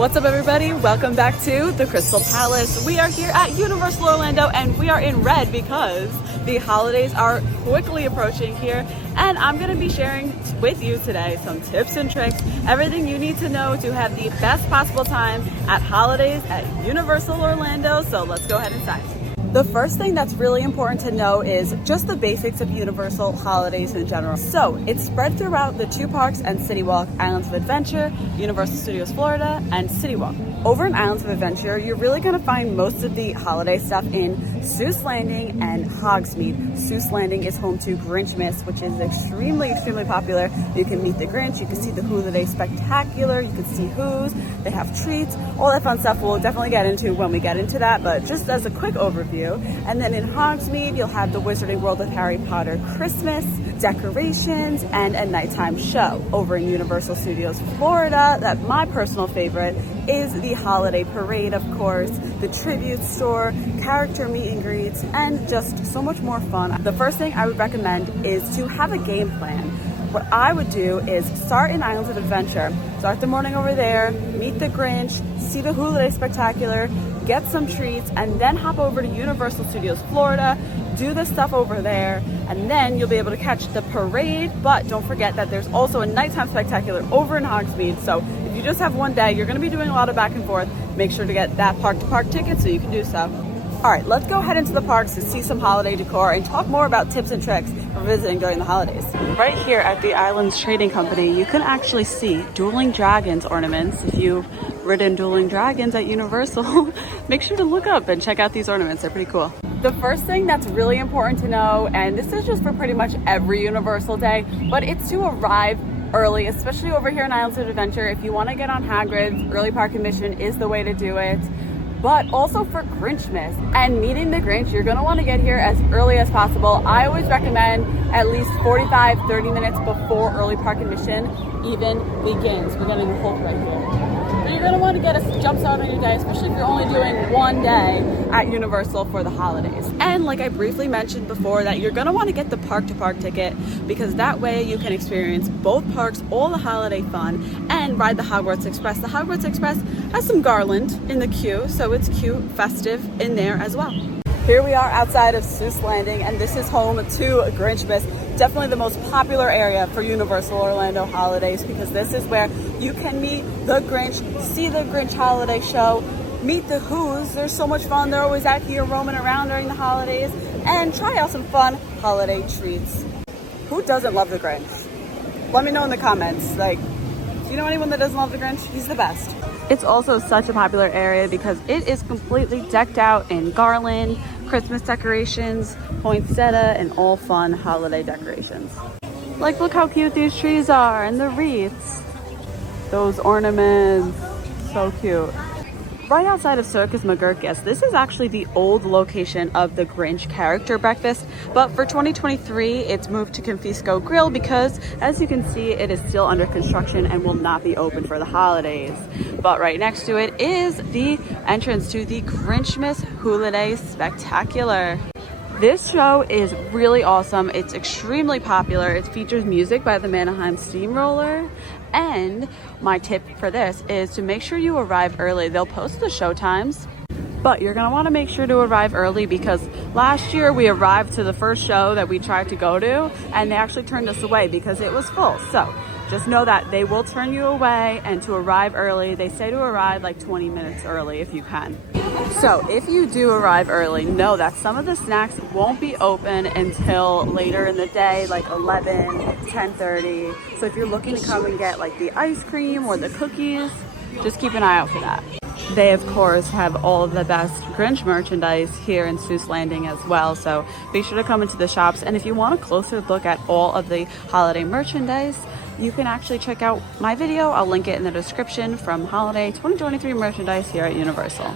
What's up, everybody? Welcome back to the Krystal Palace. We are here at Universal Orlando and we are in red because the holidays are quickly approaching here, and I'm going to be sharing with you today some tips and tricks, everything you need to know to have the best possible time at holidays at Universal Orlando. So let's go ahead inside. The first thing that's really important to know is just the basics of Universal holidays in general. So it's spread throughout the two parks and City Walk, Islands of Adventure, Universal Studios Florida, and City Walk. Over in Islands of Adventure, you're really going to find most of the holiday stuff in Seuss Landing and Hogsmeade. Seuss Landing is home to Grinchmas, which is extremely popular. You can meet the Grinch, you can see the Holiday Spectacular, you can see Who's, they have treats, all that fun stuff we'll definitely get into when we get into that, but just as a quick overview. And then in Hogsmeade, you'll have the Wizarding World of Harry Potter Christmas, decorations, and a nighttime show. Over in Universal Studios Florida, that my personal favorite is the holiday parade, of course, the tribute store, character meet and greets, and just so much more fun. The first thing I would recommend is to have a game plan. What I would do is start in Islands of Adventure, start the morning over there, meet the Grinch, see the Holiday Spectacular, get some treats, and then hop over to Universal Studios Florida, do the stuff over there, and then you'll be able to catch the parade. But don't forget that there's also a nighttime spectacular over in Hogsmeade. So if you just have one day, you're going to be doing a lot of back and forth. Make sure to get that park-to-park ticket so you can do so. All right, let's go ahead into the parks to see some holiday decor and talk more about tips and tricks for visiting during the holidays. Right here at the Islands Trading Company, you can actually see Dueling Dragons ornaments. If you've ridden Dueling Dragons at Universal, make sure to look up and check out these ornaments. They're pretty cool. The first thing that's really important to know, and this is just for pretty much every Universal day, but it's to arrive early, especially over here in Islands of Adventure. If you want to get on Hagrid's, early park admission is the way to do it. But also for Grinchmas and meeting the Grinch, you're gonna wanna get here as early as possible. I always recommend at least 45-30 minutes before early park admission even begins. We're getting a Hulk right here. But you're gonna wanna get a jump start on your day, especially if you're only doing one day at Universal for the holidays. And like I briefly mentioned before, that you're gonna wanna get the park-to-park ticket, because that way you can experience both parks, all the holiday fun, and ride the Hogwarts Express. The Hogwarts Express has some garland in the queue, so it's cute, festive in there as well. Here we are outside of Seuss Landing, and this is home to Grinchmas. Definitely the most popular area for Universal Orlando holidays, because this is where you can meet the Grinch, see the Grinch holiday show, meet the Who's. There's so much fun. They're always out here roaming around during the holidays, and try out some fun holiday treats. Who doesn't love the Grinch? Let me know in the comments. Like, do you know anyone that doesn't love the Grinch? He's the best. It's also such a popular area because it is completely decked out in garland, Christmas decorations, poinsettia, and all fun holiday decorations. Like, look how cute these trees are, and the wreaths. Those ornaments, so cute. Right outside of Circus McGurkus, this is actually the old location of the Grinch character breakfast, but for 2023, it's moved to Confisco Grill because, as you can see, it is still under construction and will not be open for the holidays. But right next to it is the entrance to the Grinchmas Holiday Spectacular. This show is really awesome. It's extremely popular. It features music by the Mannheim Steamroller. And my tip for this is to make sure you arrive early. They'll post the show times, but you're gonna wanna make sure to arrive early, because last year we arrived to the first show that we tried to go to and they actually turned us away because it was full. So just know that they will turn you away, and to arrive early. They say to arrive like 20 minutes early if you can. So if you do arrive early, know that some of the snacks won't be open until later in the day, like 11, 10:30. So if you're looking to come and get like the ice cream or the cookies, just keep an eye out for that. They, of course, have all of the best Grinch merchandise here in Seuss Landing as well. So be sure to come into the shops. And if you want a closer look at all of the holiday merchandise, you can actually check out my video. I'll link it in the description from holiday 2023 merchandise here at Universal.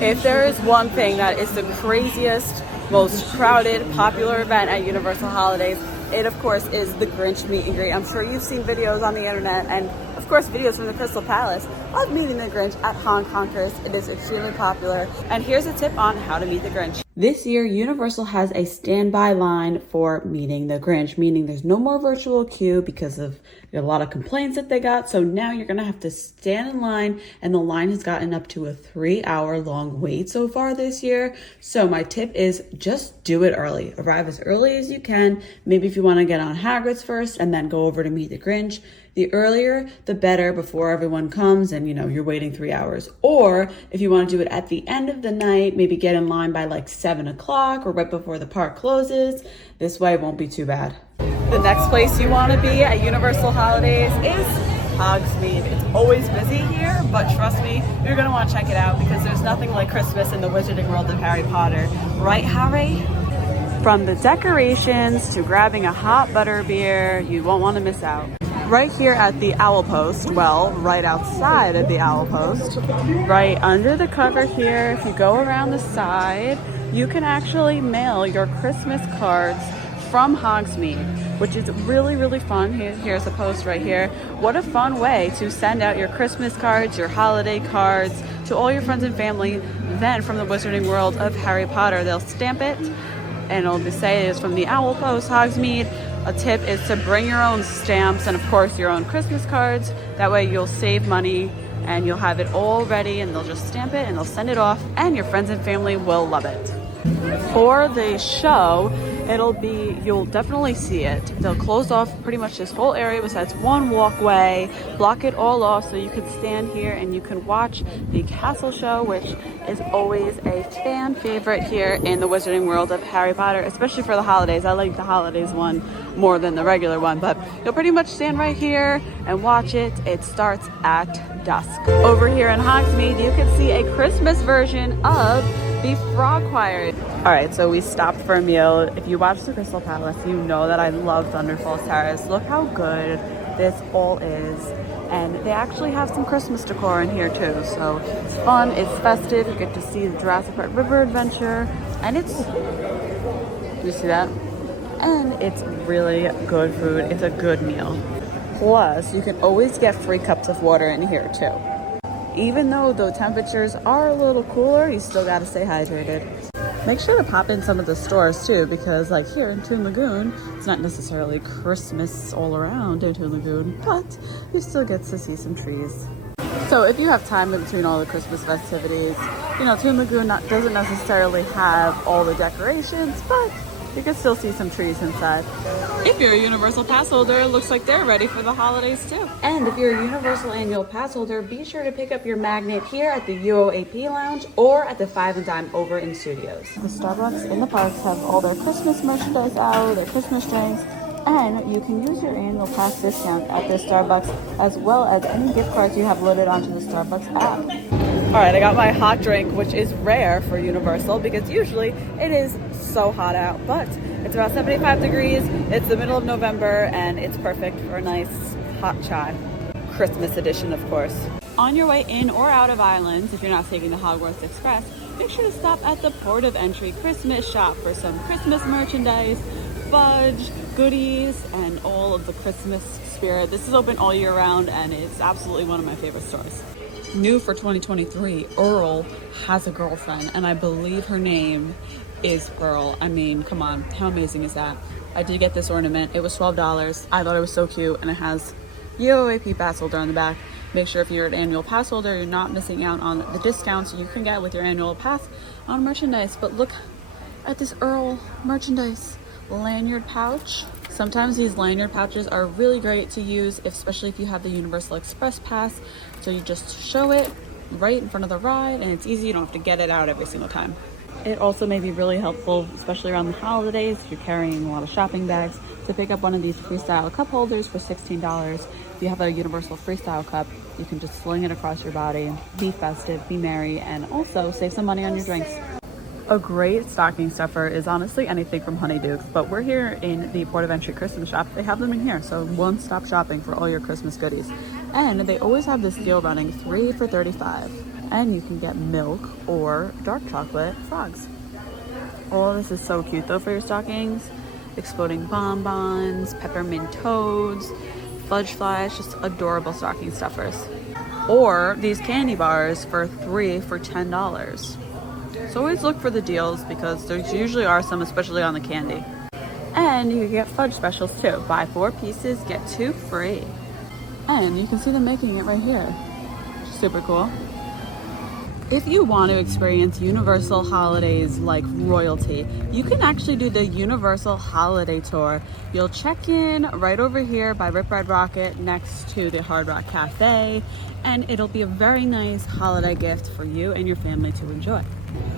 If there is one thing that is the craziest, most crowded, popular event at Universal holidays, it of course is the Grinch meet and greet. I'm sure you've seen videos on the internet and of course videos from the Krystal Palace of meeting the Grinch at Hong Kongers. It is extremely popular. And here's a tip on how to meet the Grinch. This year, Universal has a standby line for meeting the Grinch, meaning there's no more virtual queue because of a lot of complaints that they got. So now you're going to have to stand in line, and the line has gotten up to a 3-hour-long wait so far this year. So my tip is just do it early. Arrive as early as you can. Maybe if you want to get on Hagrid's first and then go over to meet the Grinch. The earlier, the better before everyone comes and, you're waiting 3 hours. Or if you want to do it at the end of the night, maybe get in line by like 7 o'clock or right before the park closes. This way it won't be too bad. The next place you want to be at Universal Holidays is Hogsmeade. It's always busy here, but trust me, you're going to want to check it out because there's nothing like Christmas in the Wizarding World of Harry Potter. Right, Harry? From the decorations to grabbing a hot butter beer, you won't want to miss out. Right here at the Owl Post, well, right outside of the Owl Post, right under the cover here, if you go around the side, you can actually mail your Christmas cards from Hogsmeade, which is really, really fun. Here's a post right here. What a fun way to send out your Christmas cards, your holiday cards to all your friends and family. Then from the Wizarding World of Harry Potter, they'll stamp it and it'll just say it's from the Owl Post, Hogsmeade. A tip is to bring your own stamps and of course your own Christmas cards. That way you'll save money and you'll have it all ready and they'll just stamp it and they'll send it off and your friends and family will love it. For the show, you'll definitely see it. They'll close off pretty much this whole area besides one walkway, block it all off so you can stand here and you can watch the castle show, which is always a fan favorite here in the Wizarding World of Harry Potter, especially for the holidays. I like the holidays one more than the regular one, but you'll pretty much stand right here and watch it. It starts at dusk. Over here in Hogsmeade, you can see a Christmas version of the Frog Choir. All right, so we stopped for a meal. If you watch the Krystal Palace, you know that I love Thunderfalls Terrace. Look how good this all is. And they actually have some Christmas decor in here too. So it's fun, it's festive. You get to see the Jurassic Park River Adventure. And you see that? And it's really good food. It's a good meal. Plus, you can always get free cups of water in here too. Even though the temperatures are a little cooler, you still gotta stay hydrated. Make sure to pop in some of the stores too, because like here in Toon Lagoon, it's not necessarily Christmas all around in Toon Lagoon, but you still get to see some trees. So if you have time in between all the Christmas festivities, Toon Lagoon doesn't necessarily have all the decorations, but you can still see some trees inside. If you're a Universal Pass holder, it looks like they're ready for the holidays too. And if you're a Universal Annual Pass holder, be sure to pick up your magnet here at the UOAP Lounge or at the 5 and Dime over in Studios. The Starbucks in the parks have all their Christmas merchandise out, their Christmas drinks, and you can use your annual pass discount at the Starbucks as well as any gift cards you have loaded onto the Starbucks app. All right, I got my hot drink, which is rare for Universal because usually it is so hot out, but it's about 75 degrees. It's the middle of November and it's perfect for a nice hot chai. Christmas edition, of course. On your way in or out of islands, if you're not taking the Hogwarts Express, make sure to stop at the Port of Entry Christmas shop for some Christmas merchandise, fudge, goodies, and all of the Christmas spirit. This is open all year round and it's absolutely one of my favorite stores. New for 2023, Earl has a girlfriend and I believe her name is Pearl. I mean, come on, how amazing is that? I did get this ornament. It was $12. I thought it was so cute and it has UOAP pass holder on the back. Make sure if you're an annual pass holder, you're not missing out on the discounts you can get with your annual pass on merchandise. But look at this Earl merchandise lanyard pouch. Sometimes these lanyard pouches are really great to use, especially if you have the Universal Express Pass. So you just show it right in front of the ride and it's easy. You don't have to get it out every single time. It also may be really helpful, especially around the holidays, if you're carrying a lot of shopping bags, to pick up one of these freestyle cup holders for $16. If you have a Universal Freestyle cup, you can just sling it across your body, be festive, be merry, and also save some money on your drinks. A great stocking stuffer is honestly anything from Honeydukes, but we're here in the Port of Entry Christmas shop. They have them in here, so one-stop shopping for all your Christmas goodies. And they always have this deal running 3 for $35. And you can get milk or dark chocolate frogs. All this is so cute though for your stockings. Exploding bonbons, peppermint toads, fudge flies, just adorable stocking stuffers. Or these candy bars for 3 for $10. So always look for the deals because there usually are some, especially on the candy. And you can get fudge specials too. Buy 4 pieces, get 2 free. And you can see them making it right here. Super cool. If you want to experience Universal holidays like royalty, you can actually do the Universal Holiday Tour. You'll check in right over here by Rip Ride Rocket next to the Hard Rock Cafe, and it'll be a very nice holiday gift for you and your family to enjoy.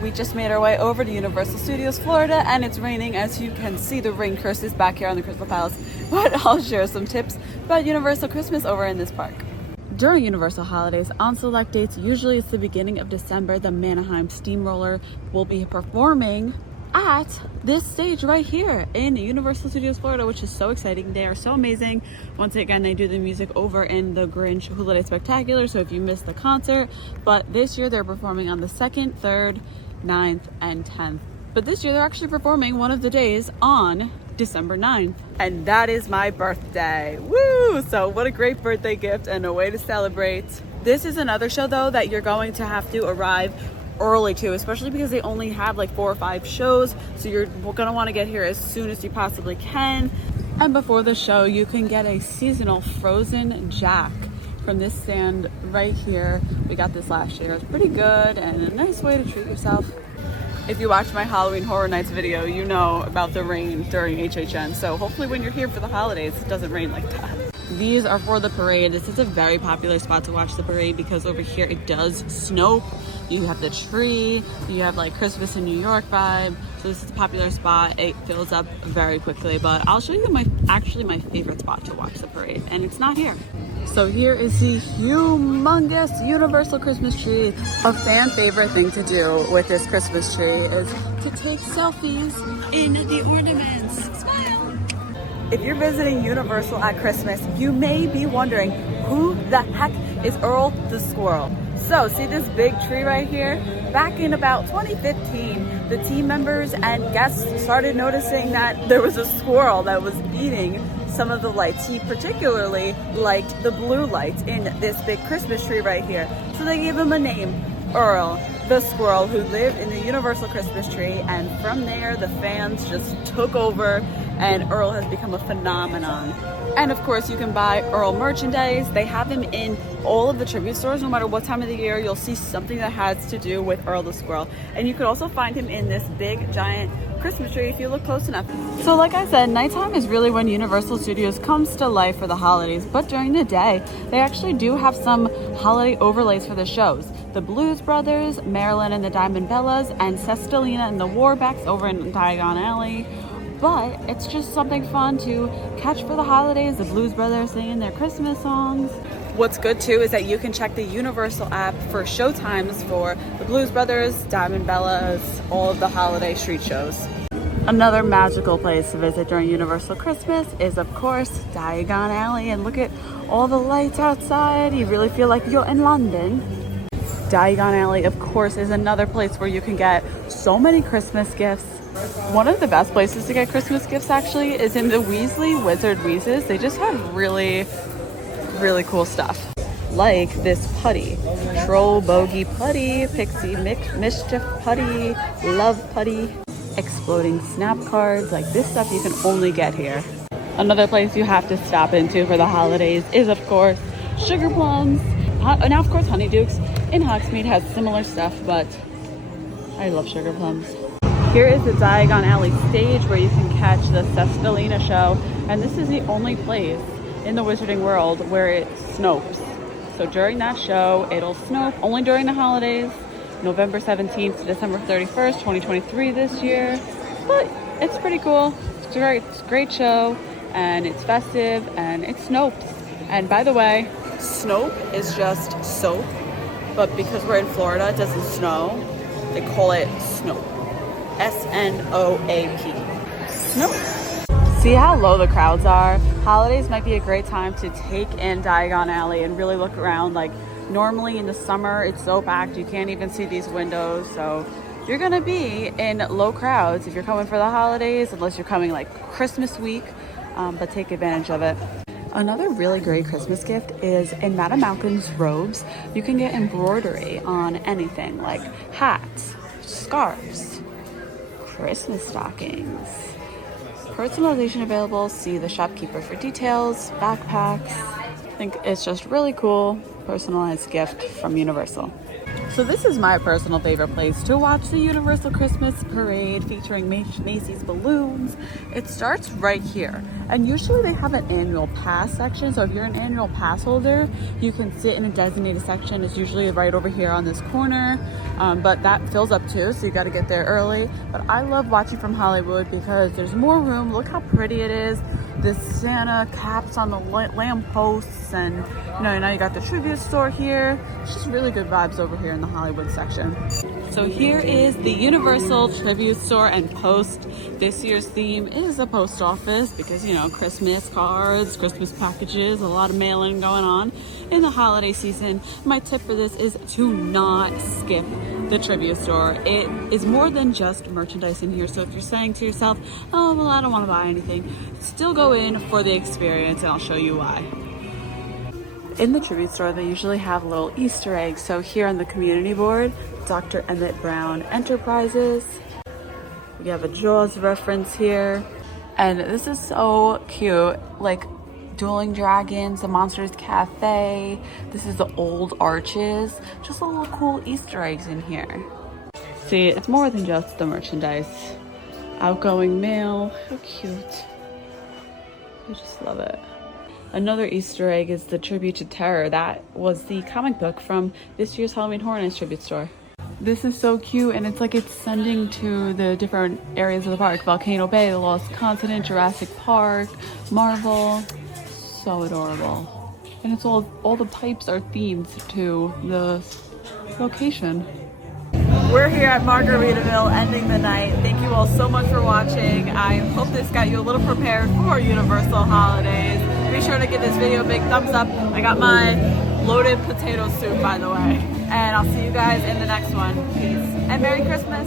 We just made our way over to Universal Studios Florida, and it's raining. As you can see, the rain curse is back here on the Krystal Palace, but I'll share some tips about Universal Christmas over in this park. During Universal holidays, on select dates, usually it's the beginning of December, the Mannheim Steamroller will be performing at this stage right here in Universal Studios Florida, which is so exciting. They are so amazing. Once again, they do the music over in the Grinch Holiday Spectacular, so if you missed the concert, but this year they're performing on the 2nd, 3rd, 9th, and 10th. But this year they're actually performing one of the days on December 9th. And that is my birthday. Woo! So what a great birthday gift and a way to celebrate. This is another show though that you're going to have to arrive early to, especially because they only have like 4 or 5 shows. So you're gonna want to get here as soon as you possibly can. And before the show, you can get a seasonal frozen jack from this stand right here. We got this last year. It's pretty good and a nice way to treat yourself. If you watched my Halloween Horror Nights video, you know about the rain during HHN. So hopefully when you're here for the holidays, it doesn't rain like that. These are for the parade. This is a very popular spot to watch the parade because over here it does snow. You have the tree, you have like Christmas in New York vibe. So this is a popular spot. It fills up very quickly, but I'll show you my favorite spot to watch the parade, and it's not here. So here is the humongous Universal Christmas tree. A fan favorite thing to do with this Christmas tree is to take selfies in the ornaments. Smile! If you're visiting Universal at Christmas, you may be wondering, who the heck is Earl the Squirrel? So see this big tree right here? Back in about 2015, the team members and guests started noticing that there was a squirrel that was eating some of the lights. He particularly liked the blue lights in this big Christmas tree right here. So they gave him a name, Earl the Squirrel, who lived in the Universal Christmas tree. And from there, the fans just took over and Earl has become a phenomenon. And of course, you can buy Earl merchandise. They have them in all of the tribute stores. No matter what time of the year, you'll see something that has to do with Earl the Squirrel. And you could also find him in this big, giant Christmas tree if you look close enough. So like I said, nighttime is really when Universal Studios comes to life for the holidays, but during the day, they actually do have some holiday overlays for the shows. The Blues Brothers, Marilyn and the Diamond Bellas, and Sestelina and the Warbecks over in Diagon Alley. But it's just something fun to catch for the holidays, the Blues Brothers singing their Christmas songs. What's good too is that you can check the Universal app for show times for the Blues Brothers, Diamond Bellas, all of the holiday street shows. Another magical place to visit during Universal Christmas is of course Diagon Alley, and look at all the lights outside. You really feel like you're in London. Diagon Alley of course is another place where you can get so many Christmas gifts. One of the best places to get Christmas gifts actually is in the Weasley Wizard Wheezes. They just have really cool stuff. Like this putty, Troll Bogey Putty, Pixie Mischief Putty, Love Putty, Exploding Snap Cards. Like this stuff you can only get here. Another place you have to stop into for the holidays is of course Sugar Plums. Now of course Honeydukes in Hogsmeade has similar stuff, but I love Sugar Plums. Here is the Diagon Alley stage where you can catch the Sestelina show, and this is the only place in the Wizarding World where it snopes. So during that show, it'll snope only during the holidays, November 17th to December 31st, 2023 this year. But it's pretty cool. It's a great show, and it's festive, and it snopes. And by the way, snope is just soap, but because we're in Florida, it doesn't snow. They call it snope. S-N-O-A-P. Snope. See how low the crowds are? Holidays might be a great time to take in Diagon Alley and really look around. Like normally in the summer, it's so packed, you can't even see these windows. So you're gonna be in low crowds if you're coming for the holidays, unless you're coming like Christmas week, but take advantage of it. Another really great Christmas gift is in Madame Malkin's robes. You can get embroidery on anything like hats, scarves, Christmas stockings, personalization available. See the shopkeeper for details. Backpacks. I think it's just really cool. Personalized gift from Universal. So this is my personal favorite place to watch the Universal Christmas Parade featuring Macy's balloons. It starts right here, and usually they have an annual pass section. So if you're an annual pass holder, you can sit in a designated section. It's usually right over here on this corner, but that fills up too, so you got to get there early. But I love watching from Hollywood because there's more room. Look how pretty it is. The Santa caps on the lamp posts, and now you got the tribute store here. It's just really good vibes over here in the Hollywood section. So here is the Universal tribute store and post. This year's theme is the post office because, you know, Christmas cards, Christmas packages, a lot of mailing going on in the holiday season. My tip for this is to not skip the tribute store. It is more than just merchandise in here. So if you're saying to yourself, oh, well, I don't want to buy anything, still go in for the experience, and I'll show you why. In the tribute store, they usually have little Easter eggs. So here on the community board, Dr. Emmett Brown Enterprises. We have a Jaws reference here. And this is so cute. Like Dueling Dragons, the Monsters Cafe. This is the old arches. Just a little cool Easter eggs in here. See, it's more than just the merchandise. Outgoing mail, how cute. I just love it. Another Easter egg is the Tribute to Terror. That was the comic book from this year's Halloween Horror Nights tribute store. This is so cute, and it's like it's sending to the different areas of the park. Volcano Bay, the Lost Continent, Jurassic Park, Marvel. So adorable. And it's all the pipes are themed to the location. We're here at Margaritaville ending the night. Thank you all so much for watching. I hope this got you a little prepared for Universal holidays. Be sure to give this video a big thumbs up. I got my loaded potato soup, by the way. And I'll see you guys in the next one. Peace. And Merry Christmas.